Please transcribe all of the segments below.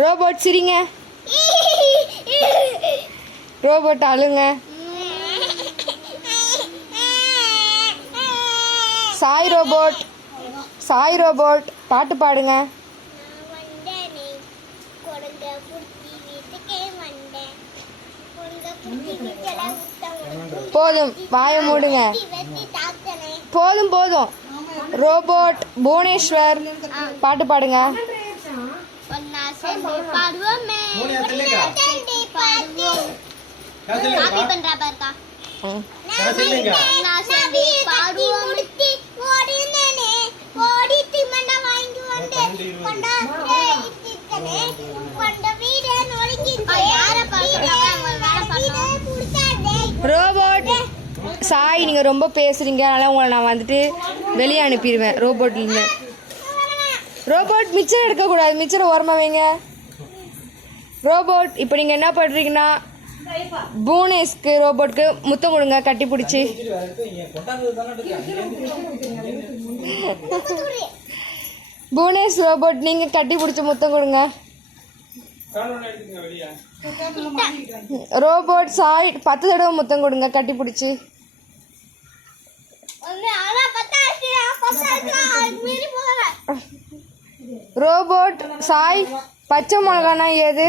Robot சிரிங்க. Robot அழுங்க. Sai robot, Sai robot பாட்டு பாடுங்க. போதும், வாயை மூடுங்க. போதும் போதும். ரோபோட் புவனேஸ்வர் பாட்டு பாடுங்க. ரோபோட் சாய், நீங்கள் ரொம்ப பேசுகிறீங்க, அதனால் உங்களை நான் வந்துட்டு வெளியே அனுப்பிடுவேன் ரோபோட்லேருந்து. ரோபோட் மிச்சர் எடுக்கக்கூடாது, மிச்சரை ஓரமாக வைங்க. ரோபோட் இப்போ நீங்கள் என்ன பண்ணுறீங்கன்னா புவனேஷ்க்கு ரோபோட்க்கு முத்தம் கொடுங்க, கட்டி பிடிச்சி. புவனேஷ் ரோபோட் நீங்கள் கட்டி பிடிச்சி முத்தம் கொடுங்க. ரோபோட் சாய் 10 தடவை முத்தம் கொடுங்க, கட்டி பிடிச்சி. ரோபோட் சாய் பச்சை மிளகானா ஏது?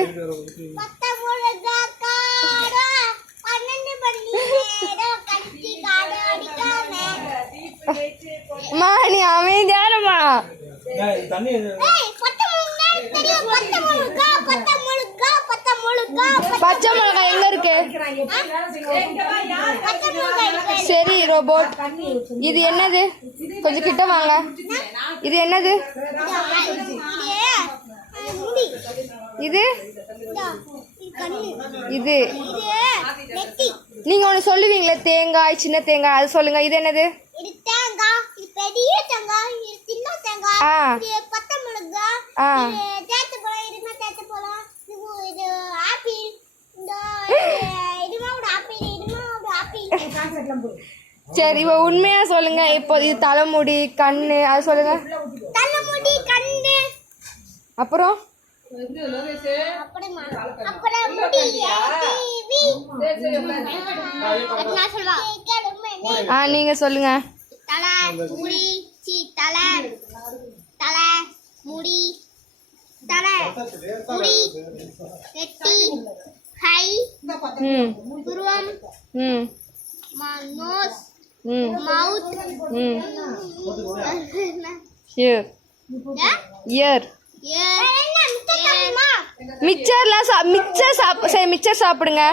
மா நீ அமைதியானமா. பச்சை மிளகா எங்க இருக்கு? சரி ரோபோட், இது என்னது? கொஞ்சம் கிட்ட வாங்க. இது என்னது? இது இது நீங்க ஒண்ணு சொல்லுவீங்களே, தேங்காய், சின்ன தேங்காய், அது சொல்லுங்க. இது என்னது? சரி, இப்போ உண்மையா சொல்லுங்க. இப்போ இது தலைமுடி, கண்ணு, அது சொல்லுங்க. தலைமுடி, கண்ணு, அப்புறம் நீங்க சொல்லுங்க. தலை, முடி, தலை, தலை, முடி, தலை, முடி, நெத்தி, கை, புருவம், நோஸ், மவுத், இயர். இயர். மிச்சர் சாப்பிடுங்க.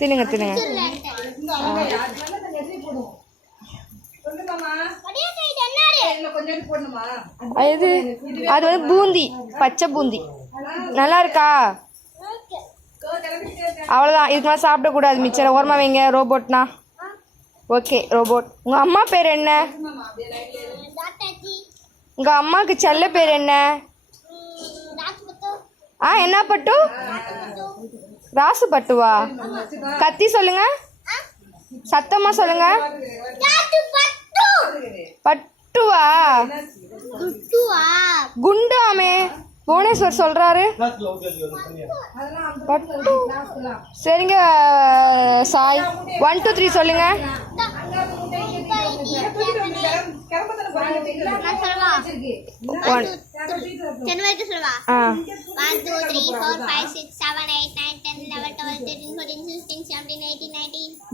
தின்னுங்க தின்னுங்க. அது வந்து பூந்தி, பச்சை பூந்தி. நல்லா இருக்கா? அவ்வளோதான், இதுக்கு மேலே சாப்பிடக்கூடாது. மிச்சரை ஓரமா வைங்க. ரோபோட்னா ஓகே. ரோபோட், உங்கள் அம்மா பேர் என்ன? உங்கள் அம்மாவுக்கு செல்ல பேர் என்ன? என்ன பட்டு? ராசு பட்டுவா? கத்தி சொல்லுங்க, சத்தமா சொல்லுங்க. பட்டுவா? குண்டாமே புவனேஸ்வர் சொல்றாரு. பட்டு. சரிங்க சாய், 1 2 3 சொல்லுங்க.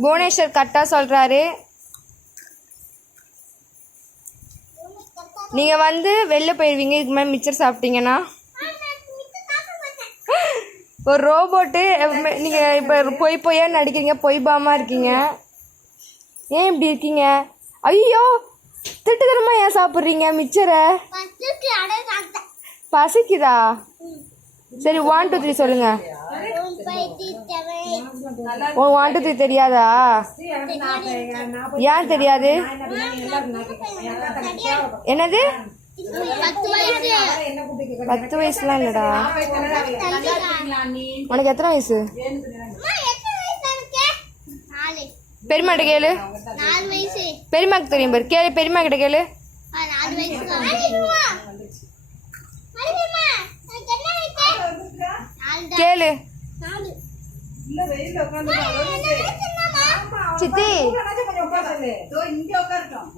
புவனேஸ்வர் கரெக்டா சொல்றாரு. நீங்க வந்து வெளில போயிருவீங்க இதுக்கு மேலே மிச்சர் சாப்பிட்டீங்கன்னா. ஒரு ரோபோட்டு நீங்கள் இப்போ பொய்யா நடிக்கிறீங்க, பொய் பாமா இருக்கீங்க. ஏன் இப்படி இருக்கீங்க? ஐயோ, திட்டுத்தனமாக ஏன் சாப்பிட்றீங்க மிச்சரை? பசிக்குதா? சரி 1 2 3 சொல்லுங்க. 1 2 3 தெரியாதா? ஏன் தெரியாது? என்னது? 10 வயசுலாம் இல்லடா. உனக்கு எத்தனை வயசு? பெரியமாட்ட கேளு. பெரியமாக்கு தெரியும் பாரு. கேளு, பெரியமா கிட்ட கேளு. கேளு சித்தி இங்க உட்காரட்டும்